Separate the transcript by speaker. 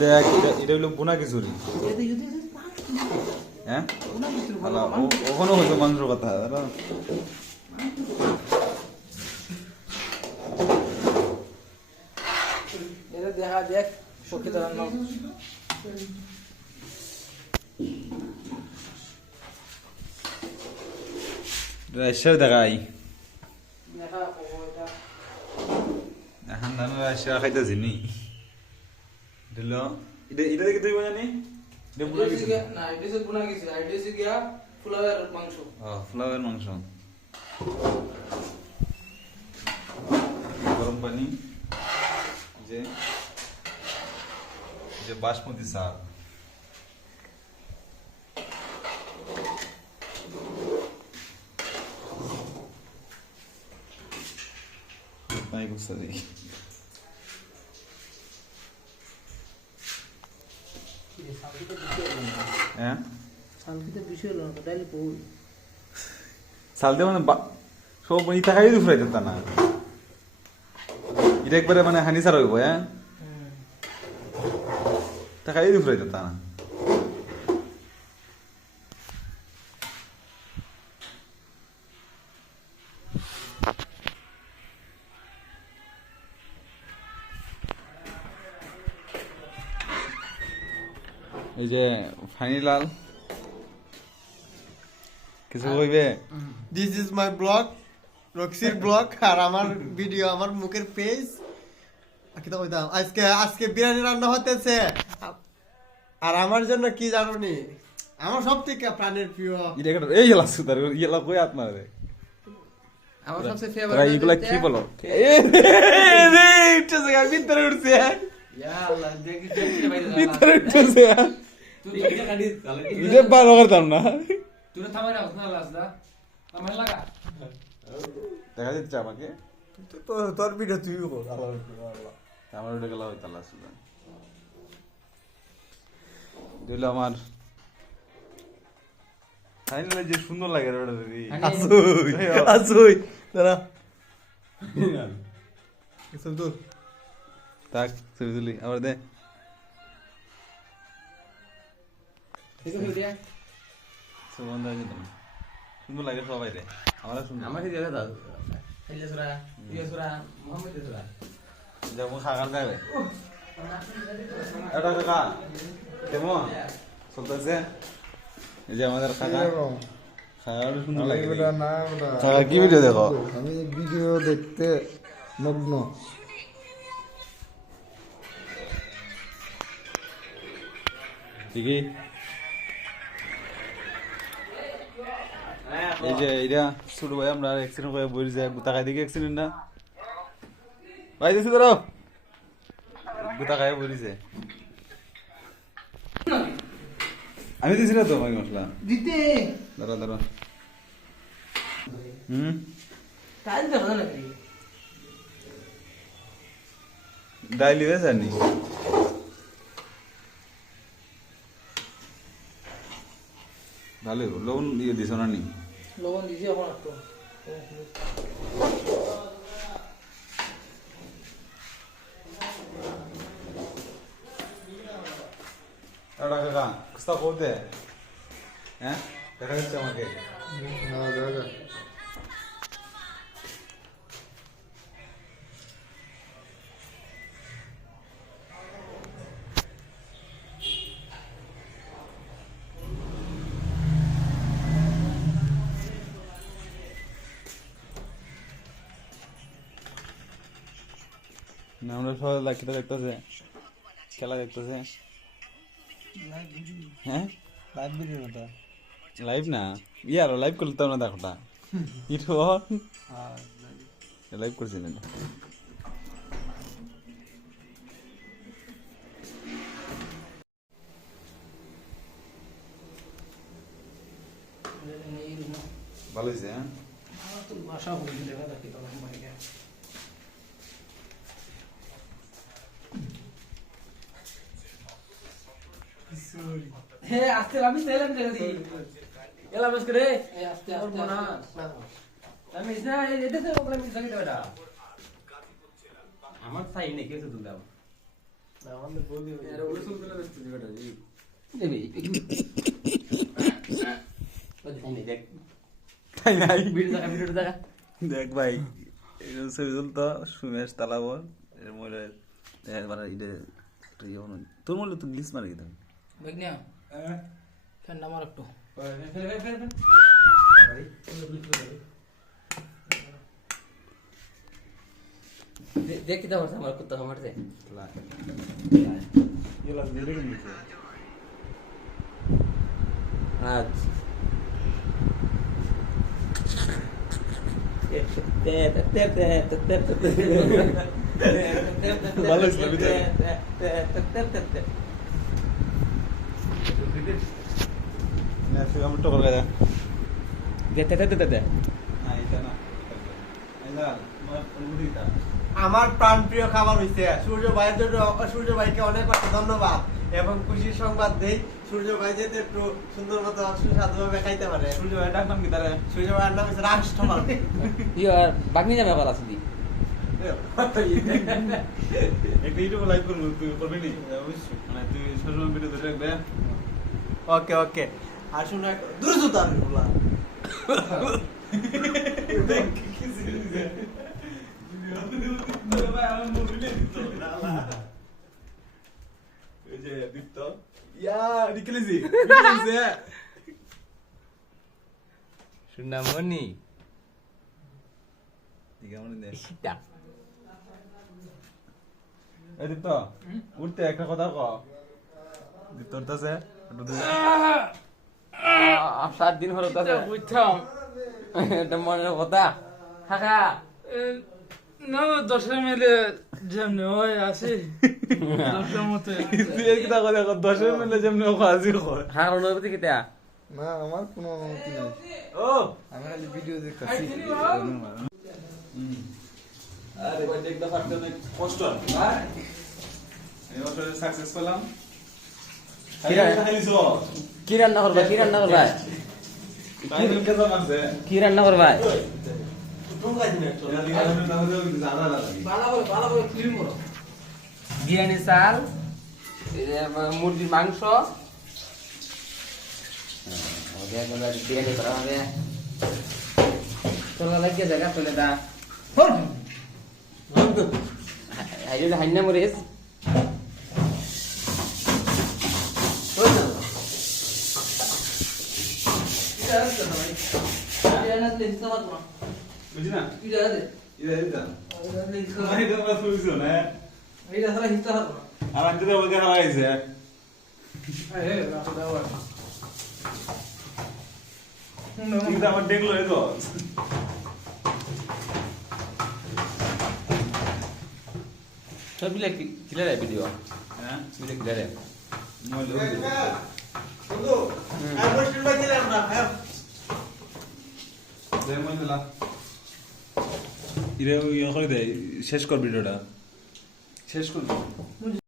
Speaker 1: দেখ এটা- হলো বোনা খিচুড়ি। হ্যাঁ? হয়তো মাংসর কথা
Speaker 2: দেখা দেখ সখী তার নাম
Speaker 1: দেখাই। এখন খাইতেছি নি। এটা হলো এটা এটা দেখে তুই জানি এটা বোনা
Speaker 2: এটা
Speaker 1: খিচুড়ি
Speaker 2: গিয়া না এটা হচ্ছে বুনা গেছে আর এটা হচ্ছে গিয়া ফুলাবের মাংস
Speaker 1: ও ফ্লাওয়ার মাংস গরম পানি যে যে বাসমতি চাল তাই করছে হ্যাঁ? সালতে মানে সব ই থাকাই দিই ফ্রাইতে তা না। এটা একবারে মানে হানি সার হইব হ্যাঁ? থাকাই খাই দিই তা না। এই যে ফাইনি লাল কিছু কইবে
Speaker 3: দিস ইজ মাই ব্লগ রক্সির ব্লগ আর আমার ভিডিও আমার মুখের পেজ কইতাম আজকে আজকে বিরিয়ানি রান্না হতেছে আর আমার জন্য কি জানো নি আমার সব থেকে প্রাণের প্রিয়
Speaker 1: এটা এই এলা কই মারে রে
Speaker 2: আমার সবচেয়ে ফেভারিট
Speaker 1: এগুলা কি বলো এ রে উঠছে গা ভিতরে উঠছে
Speaker 2: ইয়া আল্লাহ দেখি দেখি
Speaker 1: ভিতরে উঠছে এটা বারো করতাম না।
Speaker 2: তুই থামাই না না থামাই লাগা।
Speaker 1: দেখা যাচ্ছে আমাকে।
Speaker 3: তোর ভিডিও তুই কর
Speaker 1: আমার উঠে গেল হয়তো আল্লাহ সুতার দিল আমার। ফাইনালি যে সুন্দর লাগে রে ওটা দিদি
Speaker 3: আসুই আসুই দাঁড়া।
Speaker 1: আবার দে। সুগন্ধ আছে তো। সুন্দর লাগে সবাই রে। আমার সুন্দর।
Speaker 2: আমাকে দিয়ে দাও। হেলে সুরা ইয়ে সুরা মোহাম্মদ সুরা
Speaker 1: যাব খাগার যাবে এটা কাকা কেমন? চলতেছে? এই যে আমাদের কাকা। খাগার সুন্দর লাগে কাকা কি ভিডিও দেখো?
Speaker 4: আমি ভিডিও দেখতে মগ্ন।
Speaker 1: ঠিকই এই যে এটা ছোট ভাই আমরা অ্যাক্সিডেন্ট করে বলি যায় গুতা খাই দেখি অ্যাক্সিডেন্ট না ভাই দিছি ধরো। গুতা খাই বলিছে আমি দিছি না তো মাই মশলা।
Speaker 2: দিতে।
Speaker 1: দাঁড়া দাঁড়া হুম?
Speaker 2: তাই দেখো না
Speaker 1: ডাইলি হয়েছে নি ভালো লবণ দিয়ে দিছ না নি?
Speaker 2: লবণ দিছি এখন একটু
Speaker 1: এটা কাকা কুস্তা করতে হ্যাঁ দেখা যাচ্ছে আমাকে
Speaker 4: হ্যাঁ দেখা
Speaker 1: আমরা সবাই লাকিটা দেখতেছে। খেলা দেখতেছে। হ্যাঁ?
Speaker 3: লাইভ
Speaker 1: না? ইয়ার লাইভ করলে তো না। দেখোটা ইটো লাইভ করছি না ভালো হয়েছে হ্যাঁ?
Speaker 2: ভাষা বলি দেখা দেখি তখন মাইকে আস্তে আমি সেলাম দেখি এলা বস করে এ আস্তে আস্তে না আমি না এটা তো ওগুলা মিস লাগে এটা আমার সাই নেই কেসে তুললাম এর না জি
Speaker 1: তাই
Speaker 2: ভিডিও দেখা ভিডিও দেখা
Speaker 1: দেখ ভাই এরকম সুমেশ তালাবর এর মহিলা ইয়ে। তোর মূল্য তো গ্লিস মারি মারে কিন্তু
Speaker 2: দেখ না ফ্যান নামার একটু দেখি দাও আমার কুত্তা কামড়ছে আজ
Speaker 1: ভালো ছিল ভিতরে। না তুই আমার টকর গাদা না এটা না এটা আমার অনুভূতিটা
Speaker 3: আমার প্রাণপ্রিয় খাবার হইছে সূর্য ভাইয়ের জন্য সূর্য ভাইকে অনেক অনেক ধন্যবাদ এবং খুশির সংবাদ দেই সূর্য ভাই যাতে একটু সুন্দর মতো সুস্বাদুভাবে খাইতে পারে।
Speaker 1: সূর্য ভাই ডাক নাম কি তারা
Speaker 3: সূর্য ভাইয়ের নাম হচ্ছে রাষ্ট্রমান
Speaker 2: ইয়ার বাগনি যাবে আবার আসি
Speaker 1: একটা ইউটিউবে লাইভ করব তুই করবি নি? অবশ্যই। মানে তুই সবসময় ভিডিও ধরে রাখবে।
Speaker 3: ওকে ওকে আর শুনে দূর জুতা বলা
Speaker 1: ওই দীপ্ত ইয়া উঠতে একটা কথা ক দীপ্ত উঠতেছে একটু দূরে।
Speaker 2: সাত দিন হলো তাতে। বুঝতাম। এটা মনের কথা? কাকা
Speaker 5: না দশের মেলে যেমনি হয় দশের মতো।
Speaker 1: তুই এই কথা কর, দশের মিলে যেমনি ও হাজির কর।
Speaker 2: হ্যাঁ অনুভূতি কিতা?
Speaker 4: না আমার কোনো অনুমতি নাই।
Speaker 1: ও!
Speaker 4: আমি খালি ভিডিও দেখতেছি।
Speaker 1: আরে ভাই দেখতে পারতে অনেক কষ্ট এই বছরে সাকসেস পেলাম।
Speaker 2: কি রান্না করবা কি রান্না করবা কি রান্না করবা বিরিয়ানি চাল মুরগির মাংস বিরিয়ানি করা হবে তোলা লাগিয়ে জায়গা চলে দা হাইলে হাইনা মরিস
Speaker 1: বুঝি না এটা এটা নাই তো বাস বুঝছ না আর আমি তো বলতে হারাইছে কিন্তু আমার দেখল এই তো
Speaker 2: সব বিলে কিলারে ভিডিও
Speaker 1: হ্যাঁ
Speaker 2: বিলে কিলারে
Speaker 1: মইলো
Speaker 3: বন্ধু আর বসে লই দিলাম না হ্যাঁ
Speaker 1: দে মইলা ইরে ইয়ে করে দে শেষ কর ভিডিওটা শেষ কর।